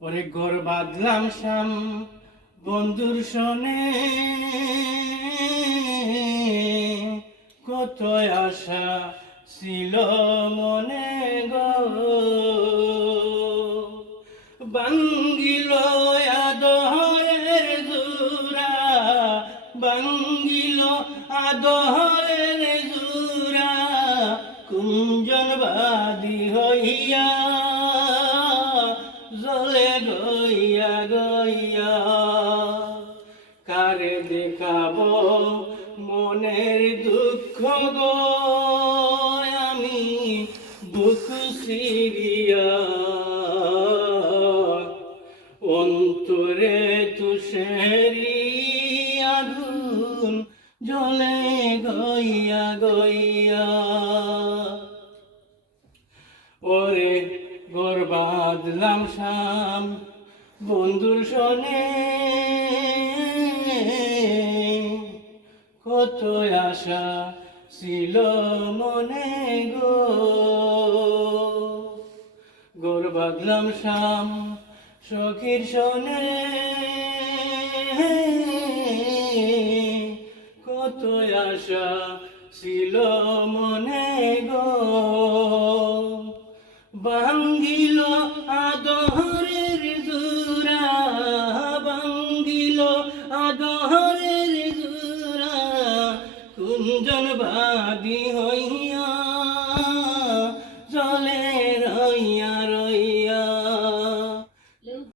ওরে ঘর বাঁধলাম শাম বন্ধুর সনে, কত আশা ছিল মনে গো, বাঙ্গিল আদরের জুরা, বাঙ্গিল আদরের জুরা, কুঞ্জনবাদী হইয়া জলে গইয়া গইয়া। কারে দেখাব মনের দুঃখ গো, আমি দুঃখ সিরিয়া, অন্তরে তুষেরি আগুন জলে গইয়া গইয়া। ওরে ঘর বাঁধলাম শাম বন্ধুর সনে, কত আশা ছিল মনে গো, ঘর বাঁধলাম শাম সখীর সনে, কত আশা ছিল মনে গো, বাঙ্গিল আদরের জুরা, বাঙ্গিল আদরের জুরা, কুঞ্জনবাদী হইয়া